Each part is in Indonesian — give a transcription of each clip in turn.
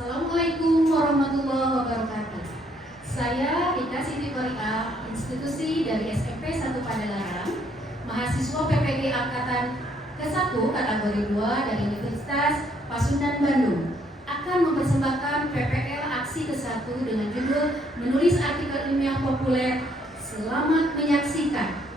Assalamualaikum warahmatullahi wabarakatuh. Saya Rika Siti Koria, institusi dari SMP 1 Padalarang, mahasiswa PPG Angkatan ke-1 kategori 2 dari Universitas Pasundan Bandung, akan mempersembahkan PPL Aksi ke-1 dengan judul Menulis Artikel Ilmiah Populer. Selamat menyaksikan.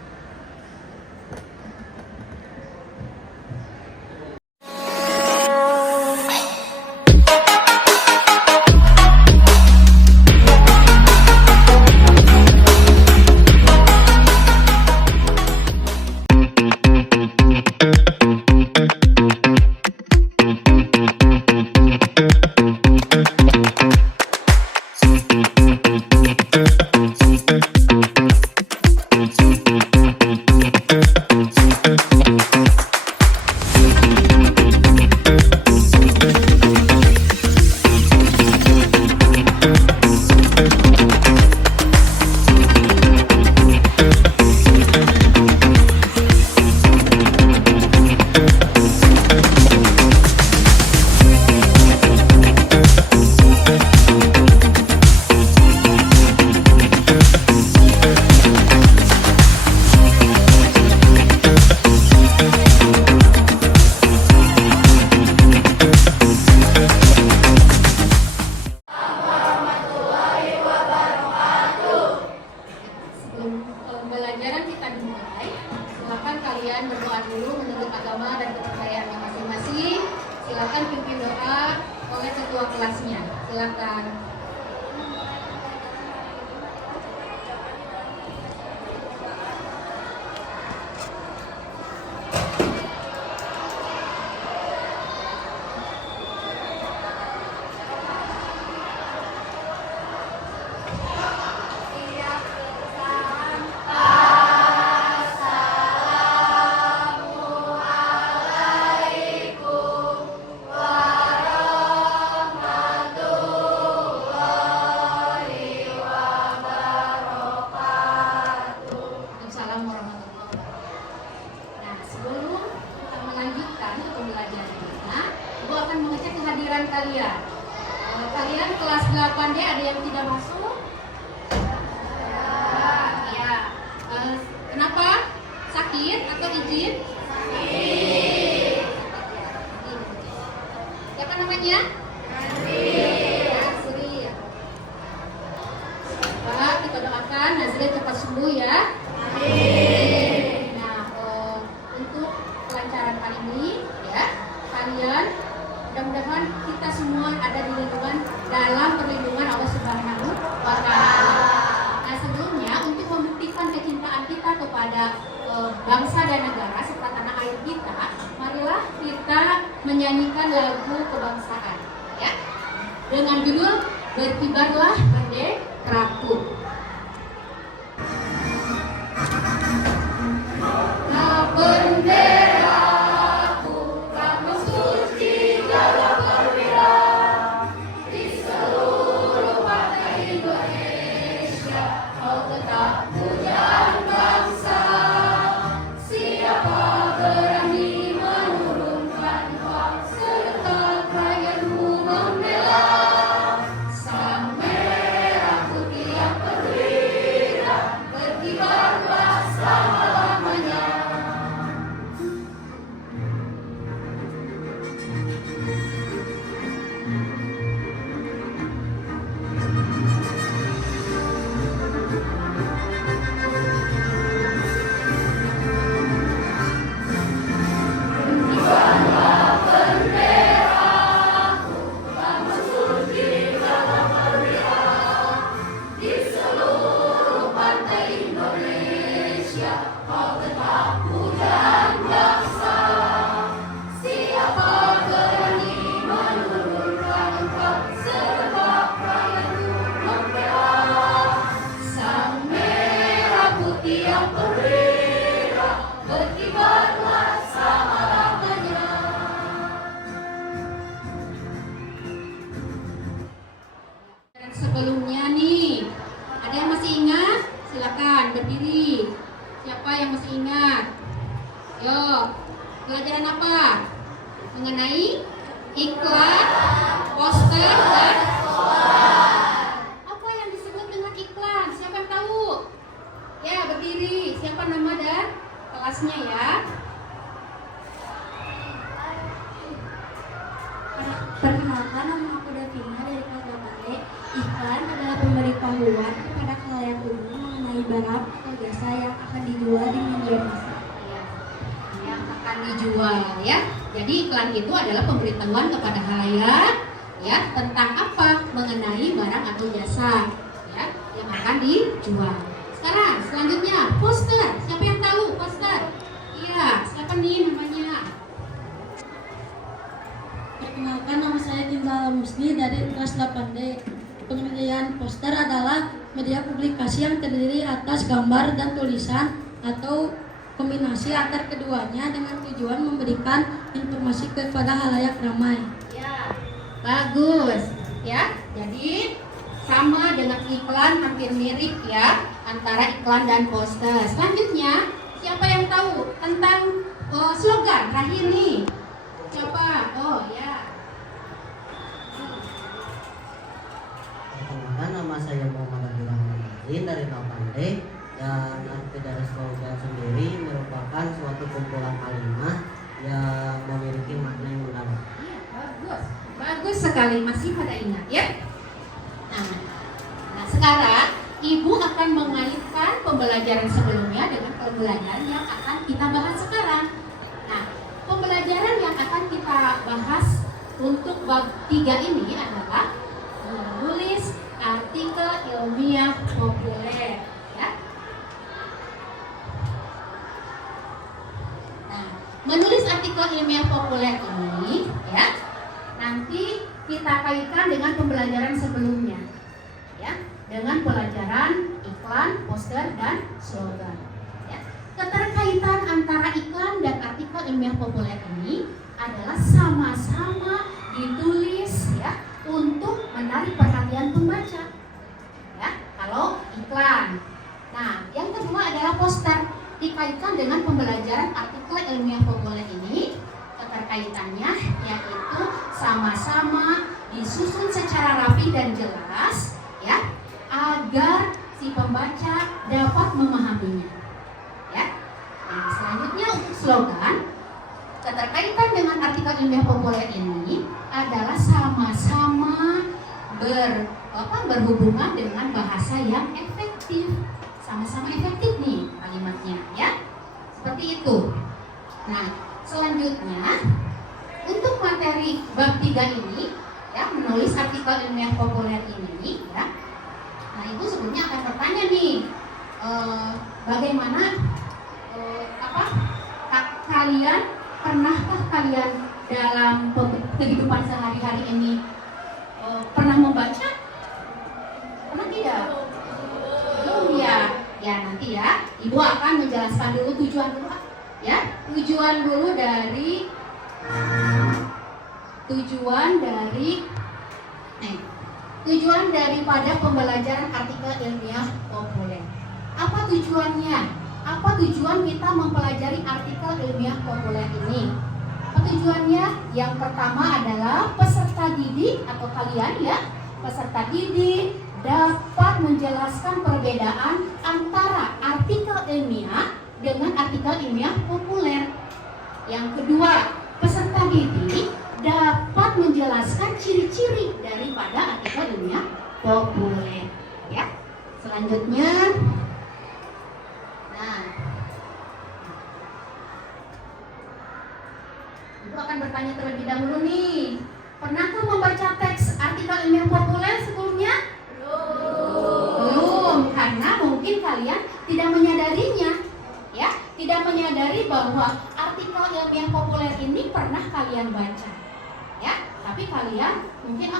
Pembelajaran kita dimulai. Silakan kalian berdoa dulu menurut agama dan kepercayaannya masing-masing. Silakan pimpin doa oleh ketua kelasnya. Silakan. Ibu akan mengecek kehadiran kalian. Kalian kelas 8D ada yang tidak masuk? Ya. Kenapa? Sakit atau izin? Sakit. Siapa namanya? Nasri. Pak, kita doakan Nazri cepat sembuh ya. Untuk kelancaran kali ini ya, kalian mudah-mudahan kita semua ada di lingkungan dalam perlindungan Allah Subhanahu wa Ta'ala. Nah, sebelumnya untuk membuktikan kecintaan kita kepada bangsa dan negara serta tanah air kita, marilah kita menyanyikan lagu kebangsaan ya. Dengan judul Berkibarlah Benderaku. Sang merah putih yang Perkenalkan, nama aku Davina dari kelas 8D. Iklan adalah pemberitahuan kepada khalayak umum mengenai barang atau jasa yang akan dijual di media massa. Ya, yang akan dijual ya. Jadi iklan itu adalah pemberitahuan kepada khalayak ya tentang apa? Mengenai barang atau jasa ya yang akan dijual. Sekarang selanjutnya poster. Siapa yang tahu poster? Iya, siapa nih namanya? Perkenalkan, nama saya Kinta Musni dari kelas 8D. Pengertian poster adalah media publikasi yang terdiri atas gambar dan tulisan atau kombinasi antar keduanya dengan tujuan memberikan informasi kepada khalayak ramai. Ya, bagus ya. Jadi sama dengan iklan, hampir mirip ya antara iklan dan poster. Selanjutnya, siapa yang tahu tentang slogan terakhir nih? Siapa? Oh ya. Perkenalkan, nama saya Muhammad Abdul Rahman Azin dari 8D, dan arti dari slogan sendiri merupakan suatu kumpulan kalimat yang memiliki makna yang mendalam. Iya, bagus. Bagus sekali, masih pada ingat ya. Nah, sekarang Ibu akan mengaitkan pembelajaran sebelumnya dengan pembelajaran yang akan kita bahas sekarang. Nah, pembelajaran yang akan kita bahas untuk bab 3 ini adalah menulis artikel ilmiah populer ya. Nah, menulis artikel ilmiah populer ini ya nanti kita kaitkan dengan pembelajaran sebelumnya ya, dengan pelajaran iklan, poster, dan slogan ya. Keterkaitan antara iklan dan artikel ilmiah populer ini adalah sama-sama ditulis ya untuk menarik perhatian pembaca ya, kalau iklan. Nah, yang kedua adalah poster, dikaitkan dengan pembelajaran artikel ilmiah populer ini. Keterkaitannya yaitu sama-sama disusun secara rapi dan jelas ya, agar si pembaca dapat memahaminya ya. Nah, selanjutnya untuk slogan, keterkaitan dengan artikel ilmiah populer ini adalah sama-sama berhubungan dengan bahasa yang efektif. Sama-sama efektif nih kalimatnya ya. Seperti itu. Nah, selanjutnya untuk materi bab 3 ini ya, menulis artikel ilmiah populer ini ya. Nah, Ibu sebelumnya akan bertanya nih, bagaimana pernahkah kalian dalam kehidupan sehari-hari ini pernah membaca? Pernah tidak? Belum ya? Ya nanti ya, Ibu akan menjelaskan dulu tujuan dulu ya. Tujuan daripada pembelajaran artikel ilmiah populer. Apa tujuannya? Apa tujuan kita mempelajari artikel ilmiah populer ini? Apa tujuannya? Yang pertama adalah peserta didik atau kalian ya, peserta didik dapat menjelaskan perbedaan antara artikel ilmiah dengan artikel ilmiah populer. Yang kedua, peserta didik dapat menjelaskan ciri-ciri daripada artikel ilmiah populer ya. Selanjutnya, nah, Ibu akan bertanya terlebih dahulu nih, pernahkah membaca teks artikel ilmiah populer sebelumnya? Belum, karena mungkin kalian tidak menyadarinya ya, tidak menyadari bahwa artikel ilmiah populer ini pernah kalian baca ya, tapi kalian mungkin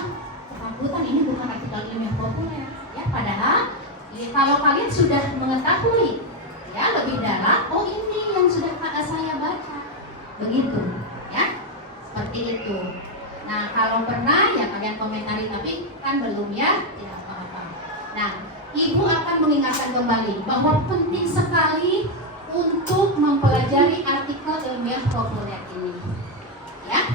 ketakutan ini bukan artikel ilmiah populer ya, padahal ya, kalau kalian sudah mengetahui ya lebih dalam, oh ini yang sudah saya baca, begitu ya, seperti itu. Nah, kalau pernah ya kalian komentari, tapi kan belum ya, tidak apa-apa. Nah, Ibu akan mengingatkan kembali bahwa penting sekali untuk mempelajari artikel ilmiah populer ini ya.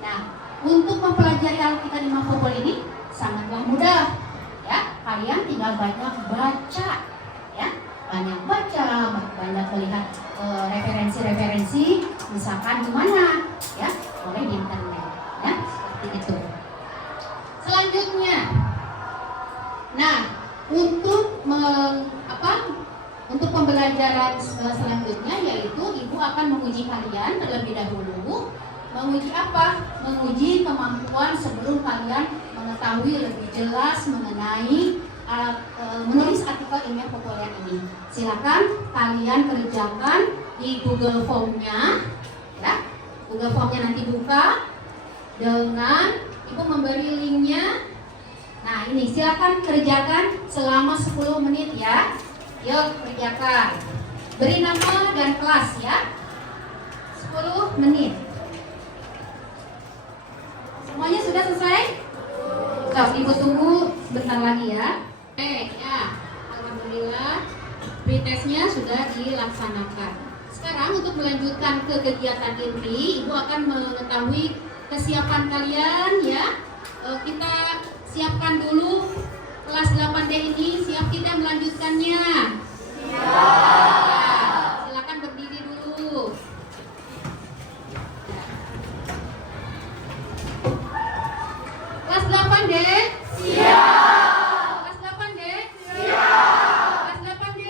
Nah, untuk mempelajari artikel ilmiah populer ini sangatlah mudah ya. Kalian tinggal banyak baca ya, banyak baca, banyak melihat referensi-referensi, misalkan di mana ya, boleh di internet ya, seperti itu. untuk pembelajaran selanjutnya yaitu ibu akan menguji kalian terlebih dahulu. Menguji apa? Menguji kemampuan sebelum kalian mengetahui lebih jelas mengenai menulis artikel ilmiah populer ini. Silakan kalian kerjakan di Google Form-nya, ya. Google Form-nya nanti buka dengan ibu memberi linknya. Nah ini silakan kerjakan selama 10 menit ya. Yuk kerjakan. Beri nama dan kelas ya. 10 menit. Semuanya sudah selesai? So, ibu tunggu sebentar lagi ya. Ya, alhamdulillah pretestnya sudah dilaksanakan. Sekarang untuk melanjutkan ke kegiatan inti, ibu akan mengetahui kesiapan kalian ya. Kita siapkan dulu kelas 8D ini, siap kita melanjutkannya? Ya, silakan berdiri dulu. Kelas 8D? Siap. Kelas 8D? Siap. Kelas 8D?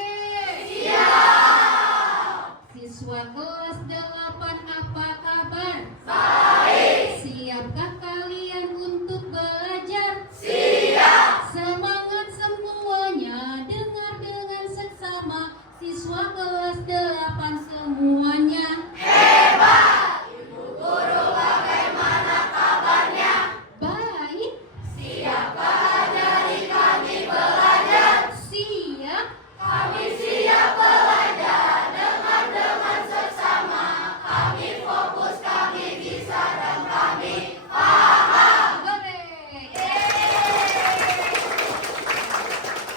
Siap. Siswa kelas 8 apa kabar? Baik. Siapkah kalian untuk belajar? Siap. Semangat semuanya, dengar dengan seksama. Siswa kelas 8 semuanya. Hebat. Ibu guru bagaimana kabarnya? Baik. Siapkah dari kami belajar? Siap. Kami siap belajar. Dengar dengan seksama. Kami fokus, kami bisa, dan kami paham. Goreng.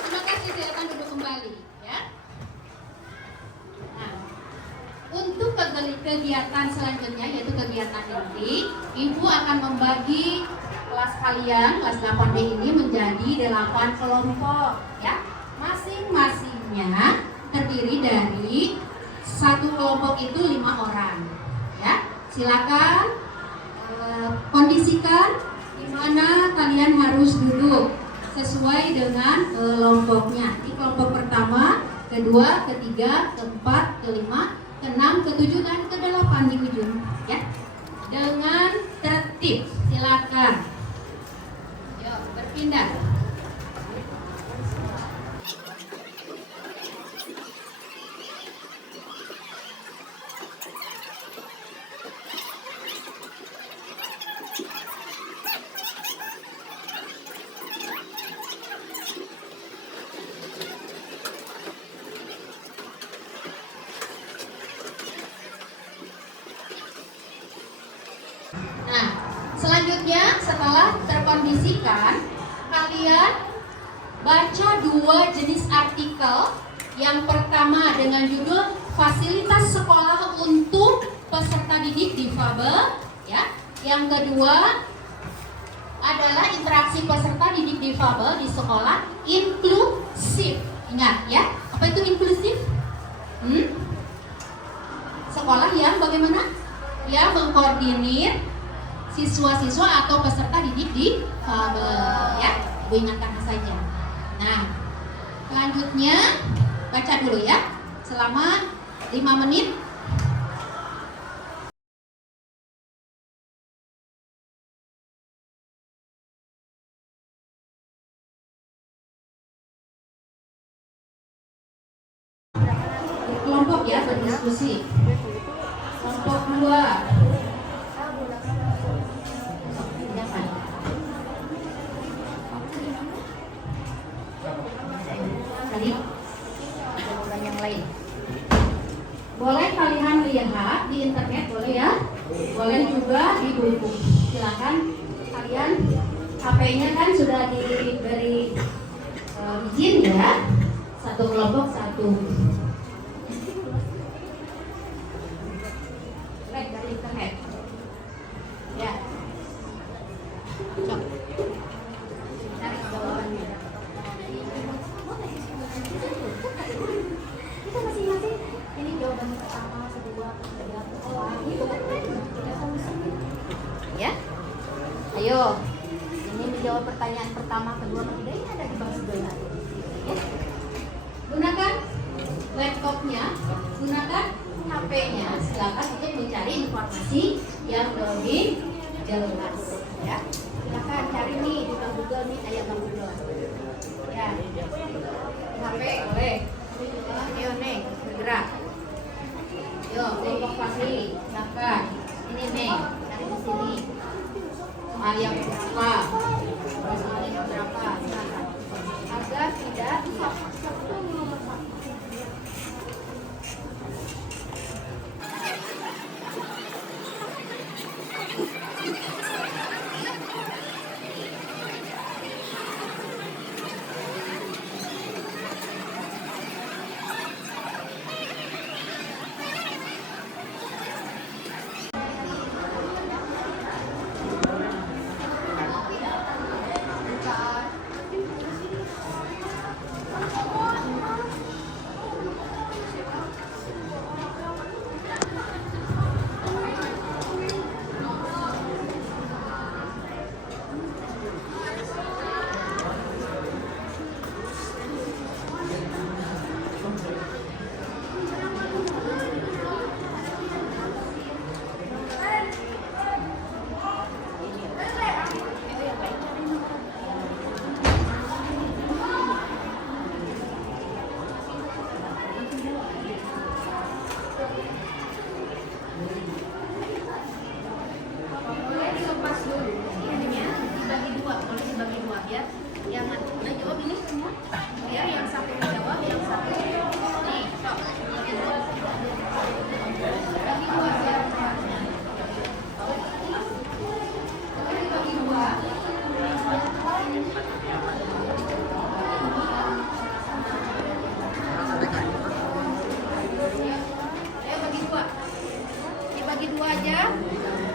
Terima kasih, silakan duduk kembali ya. Nah, untuk kegiatan selanjutnya yaitu kegiatan inti, ibu akan membagi kelas kalian, kelas 8D ini menjadi 8 kelompok ya. Masing-masingnya terdiri dari satu kelompok itu 5 orang ya. Silakan kondisikan di mana kalian harus duduk sesuai dengan kelompoknya. Di kelompok pertama, kedua, ketiga, keempat, kelima, keenam, ketujuh, dan ke-8 di ujung ya. Dengan tertib, silakan. Yuk, berpindah. Nah, selanjutnya setelah terkondisikan, kalian baca 2 jenis artikel. Yang pertama dengan judul Fasilitas Sekolah untuk Peserta Didik Difabel ya. Yang kedua adalah interaksi peserta didik difabel di sekolah inklusif. Ingat ya, apa itu inklusif? Sekolah yang bagaimana? Yang mengkoordinir siswa-siswa atau peserta didik difabel ya. Ibu ingatkan saja. Nah, selanjutnya baca dulu ya selama 5 menit. Kelompok ya berdiskusi. Kelompok 2. Tadi ada yang lain. Boleh kalian lihat di internet, boleh ya. Boleh juga di buku. Silakan kalian. HP-nya kan sudah diberi izin ya. Satu kelompok satu. Dari internet. Ya. Cok. Cari jawabannya. Kita masing-masing ini jawaban pertama, kedua, ketiga, keempat. Itu kan kita solusi. Ya. Ayo. Ini menjawab pertanyaan pertama, kedua, ketiga. Ini ada di bawah sebelah. Ya. Gunakan laptopnya, gunakan HP-nya, silakan untuk mencari informasi yang lebih jelas. Ya, silakan cari nih di Google nih, kayak Google. Ya, HP boleh. Ayo nih, bergerak. Yo, kelompok pasti, silakan. Ini nih, yang di sini. Soal yang berapa? Soal yang berapa? Silakan. Agar tidak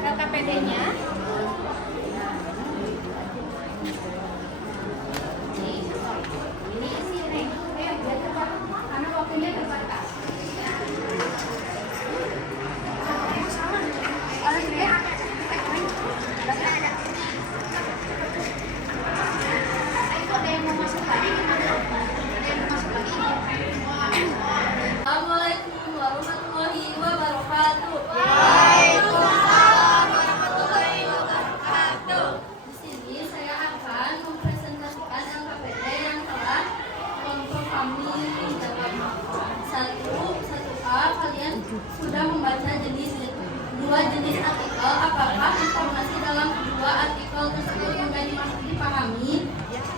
KKPD-nya. Ini isi nih. Biar cepat karena waktunya terbatas. Ada yang mau masuk lagi? Assalamualaikum warahmatullahi wabarakatuh. Di sini saya akan mempresentasikan LKPD yang telah kelompok kami dapat. Satu A, kalian sudah membaca dua jenis artikel. Apakah informasi dalam kedua artikel tersebut mudah dipahami?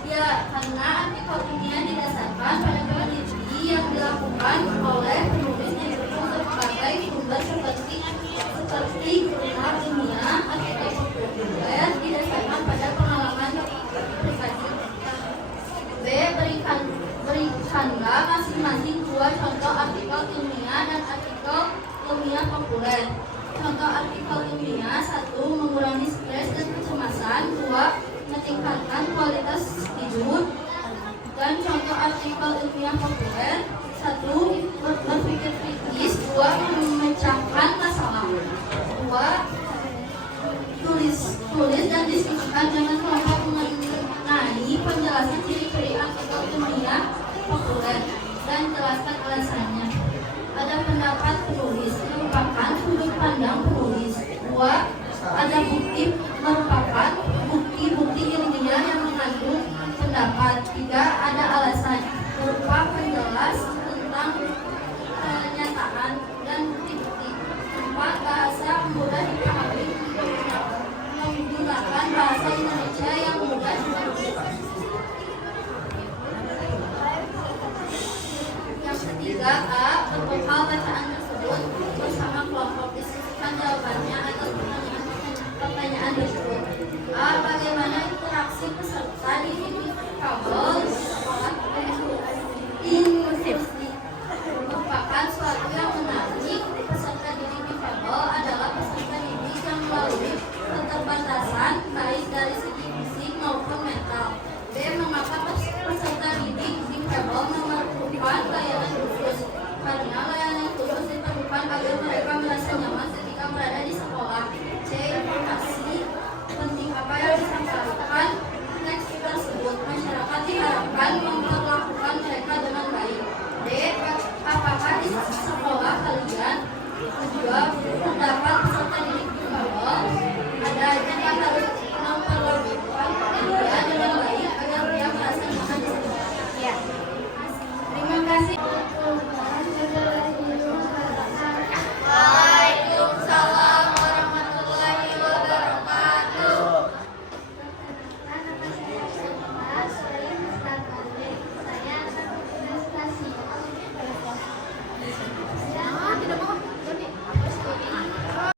Ya, karena artikel ini didasarkan pada penelitian yang dilakukan oleh penulis yang didukung berbagai sumber seperti jurnal ilmiah, artikel populer didasarkan pada pengalaman pribadi. B. Berikanlah masing-masing dua contoh artikel ilmiah dan artikel ilmiah populer. Contoh artikel ilmiah: 1. Mengurangi stres dan kecemasan. 2. Meningkatkan kualitas tidur. Dan contoh artikel ilmiah populer: 1. Berpikir kritis. 2. Memecahkan masalah. 2. Tulis dan diskusikan dengan kelompok mengenai penjelasan ciri-ciri artikel ilmiah populer dan jelaskan alasannya. Ada pendapat penulis, merupakan sudut pandang penulis. 2. Ada bukti